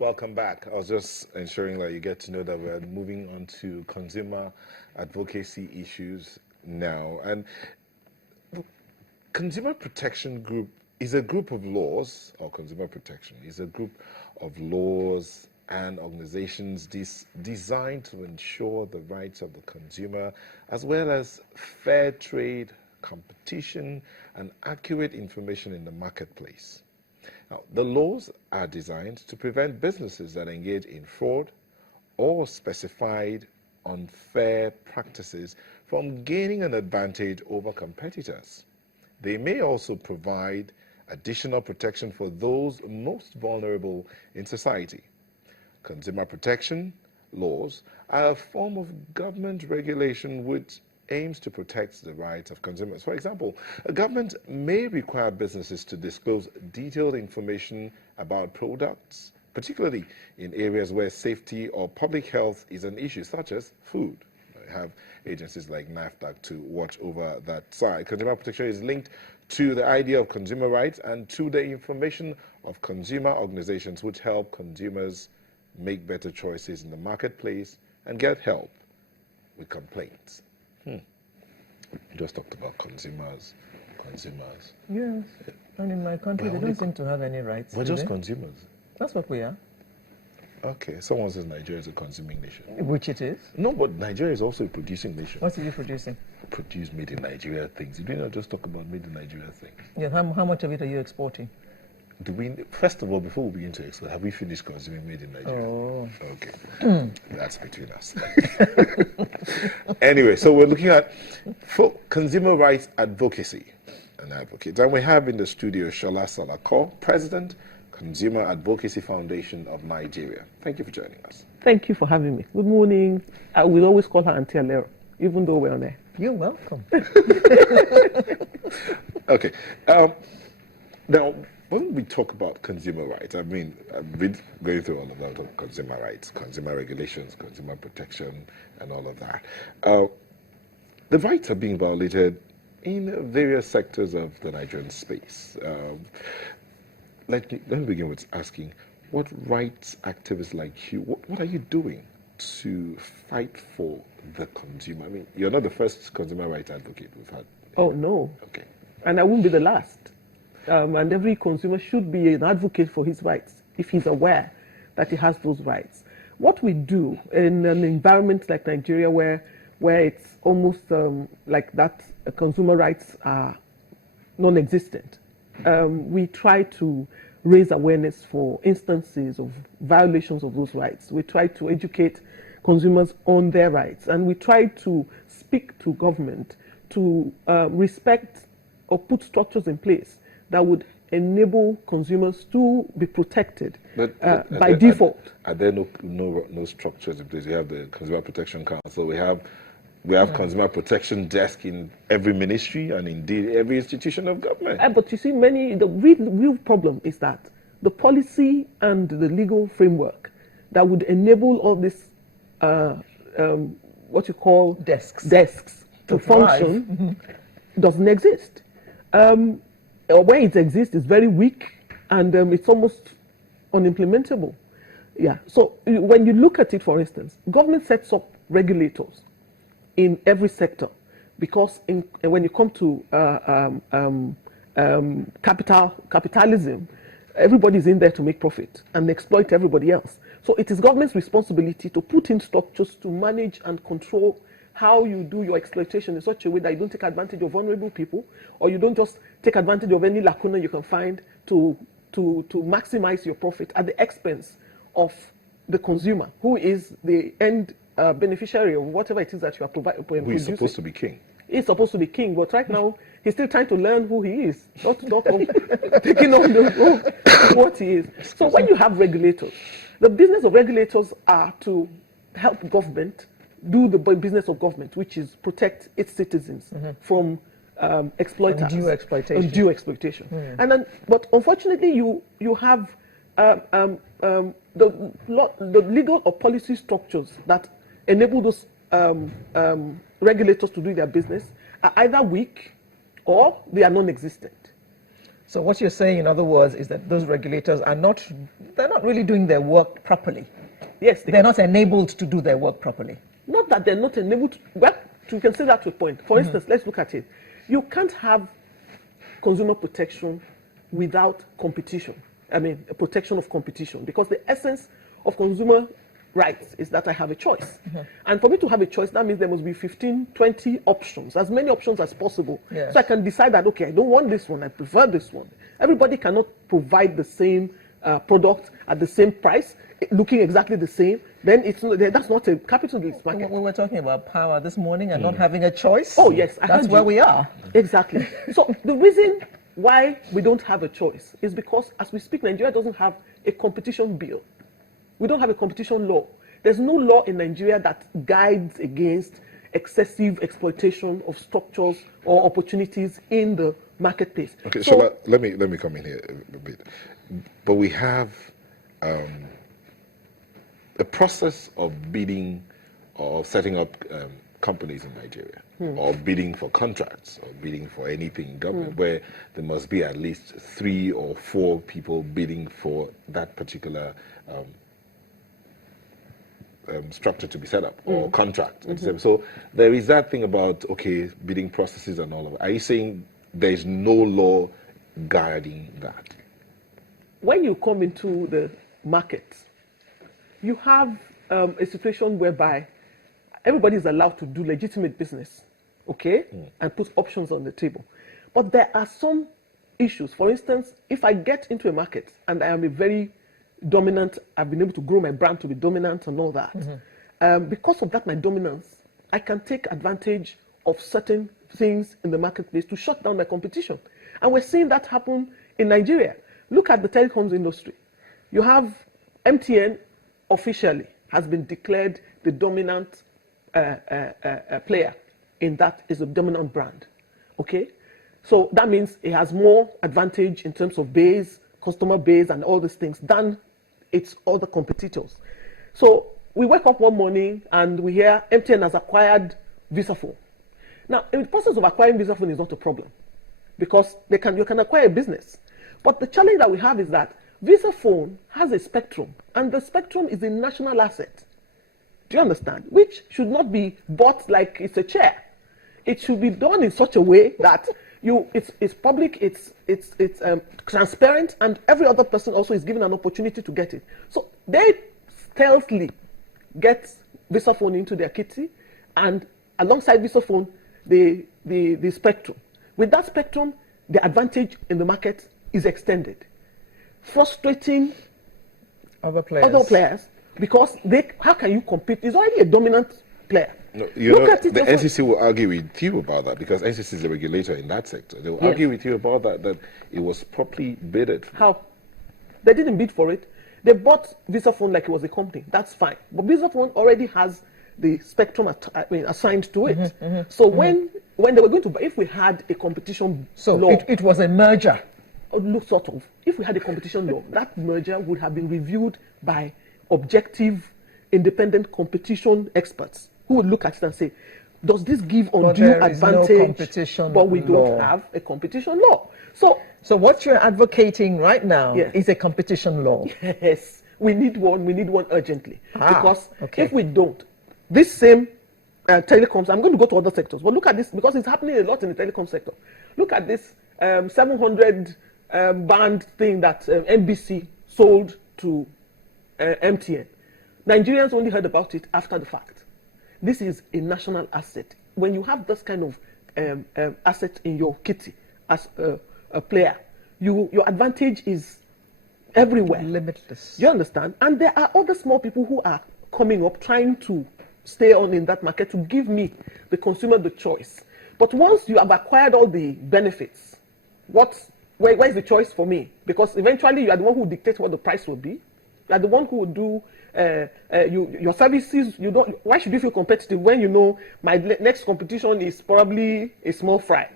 Welcome back. I was just ensuring that you get to know that we're moving on to consumer advocacy issues now. And Consumer Protection Group is a group of laws, or consumer protection is a group of laws and organizations designed to ensure the rights of the consumer, as well as fair trade, competition, and accurate information in the marketplace. Now, the laws are designed to prevent businesses that engage in fraud or specified unfair practices from gaining an advantage over competitors. They may also provide additional protection for those most vulnerable in society. Consumer protection laws are a form of government regulation which aims to protect the rights of consumers. For example, a government may require businesses to disclose detailed information about products, particularly in areas where safety or public health is an issue, such as food. We have agencies like NAFDAC to watch over that side. Consumer protection is linked to the idea of consumer rights and to the information of consumer organizations which help consumers make better choices in the marketplace and get help with complaints. We just talked about consumers. Yes, and in my country, they don't seem to have any rights. We're just consumers. That's what we are. Okay, someone says Nigeria is a consuming nation. Which it is. No, but Nigeria is also a producing nation. What are you producing? Produce made in Nigeria things. You do not just talk about made in Nigeria things. Yeah, how much of it are you exporting? First of all, before we begin to export, have we finished consuming made in Nigeria? Oh. Okay. That's between us. Anyway, so we're looking at consumer rights advocacy and advocates. And we have in the studio Shola Salako, President, Consumer Advocacy Foundation of Nigeria. Thank you for joining us. Thank you for having me. Good morning. I will always call her Auntie Alera, even though we're on air. You're welcome. Okay. Now, when we talk about consumer rights, I mean, I've been going through all of that of consumer rights, consumer regulations, consumer protection, and all of that. The rights are being violated in various sectors of the Nigerian space. Let me begin with asking, what rights activists like you, what are you doing to fight for the consumer? I mean, you're not the first consumer rights advocate we've had. Oh, no. Okay. And I won't be the last. And every consumer should be an advocate for his rights if he's aware that he has those rights. What we do in an environment like Nigeria where it's almost like that consumer rights are non-existent, we try to raise awareness for instances of violations of those rights. We try to educate consumers on their rights, and we try to speak to government to respect or put structures in place that would enable consumers to be protected by default. Are there no structures in place? We have the Consumer Protection Council. We have consumer protection desk in every ministry and indeed every institution of government. But you see, the real problem is that the policy and the legal framework that would enable all this, what you call desks to function, doesn't exist. Where it exists is very weak, and it's almost unimplementable. Yeah. So when you look at it, for instance, government sets up regulators in every sector, because when you come to capitalism, everybody's in there to make profit and exploit everybody else. So it is government's responsibility to put in structures to manage and control how you do your exploitation in such a way that you don't take advantage of vulnerable people, or you don't just take advantage of any lacuna you can find to maximize your profit at the expense of the consumer, who is the end beneficiary of whatever it is that you are producing. Who is supposed to be king. He's supposed to be king, but right now he's still trying to learn who he is, not to talk of taking on what he is. So when you have regulators, the business of regulators are to help government do the business of government, which is protect its citizens from exploiters. Undue exploitation. Undue exploitation. And then, but unfortunately, you have the legal or policy structures that enable those regulators to do their business are either weak or they are non-existent. So what you're saying, in other words, is that those regulators are they're not really doing their work properly. Yes. They're not enabled to do their work properly. Not that they're not enabled, well, you can say that to a point. For instance, let's look at it. You can't have consumer protection without competition. I mean, a protection of competition, because the essence of consumer rights is that I have a choice. And for me to have a choice, that means there must be 15, 20 options, as many options as possible. Yes. So I can decide that, okay, I don't want this one, I prefer this one. Everybody cannot provide the same product at the same price, looking exactly the same. Then that's not a capitalist market. We were talking about power this morning and not having a choice. Oh, yes. That's where we are. Exactly. So the reason why we don't have a choice is because, as we speak, Nigeria doesn't have a competition bill. We don't have a competition law. There's no law in Nigeria that guides against excessive exploitation of structures or opportunities in the marketplace. Okay, so let me come in here a bit. But we have a process of bidding or setting up companies in Nigeria, or bidding for contracts, or bidding for anything in government, where there must be at least 3 or 4 people bidding for that particular structure to be set up, or contract. So there is that thing about, okay, bidding processes and all of it. Are you saying there is no law guiding that? When you come into the market, you have a situation whereby everybody is allowed to do legitimate business, okay, and put options on the table. But there are some issues. For instance, if I get into a market and I am a very dominant, I've been able to grow my brand to be dominant and all that. Because of that, my dominance, I can take advantage of certain things in the marketplace to shut down my competition. And we're seeing that happen in Nigeria. Look at the telecoms industry. You have MTN officially has been declared the dominant player in that, is a dominant brand. Okay? So that means it has more advantage in terms of base, customer base, and all these things than its other competitors. So we wake up one morning and we hear MTN has acquired Visaphone. Now, in the process of acquiring Visaphone is not a problem, because you can acquire a business. But the challenge that we have is that Visaphone has a spectrum, and the spectrum is a national asset. Do you understand? Which should not be bought like it's a chair. It should be done in such a way that it's public, it's transparent, and every other person also is given an opportunity to get it. So they stealthily get Visaphone into their kitty, and alongside Visaphone, the spectrum. With that spectrum, the advantage in the market is extended, frustrating other players, because how can you compete? It's already a dominant player. No, the NCC will argue with you about that, because NCC is the regulator in that sector. They will argue with you about that it was properly bidded for. How? They didn't bid for it. They bought Visaphone like it was a company. That's fine. But Visaphone already has the spectrum assigned to it. So when they were going to buy, if we had a competition law, it was a merger. Sort of. If we had a competition law, that merger would have been reviewed by objective, independent competition experts who would look at it and say, does this give undue advantage? No competition but we law. Don't have a competition law. So what you're advocating right now is a competition law. Yes, we need one urgently. Because if we don't, this same telecoms, I'm going to go to other sectors, but look at this, because it's happening a lot in the telecom sector. Look at this 700 band thing that NBC sold to MTN. Nigerians only heard about it after the fact. This is a national asset. When you have this kind of asset in your kitty as a player, your advantage is everywhere. Limitless. You understand? And there are other small people who are coming up trying to stay on in that market to give me, the consumer, the choice. But once you have acquired all the benefits, where is the choice for me? Because eventually you are the one who dictates what the price will be. You are the one who will do your services. Why should you feel competitive when you know my next competition is probably a small fry?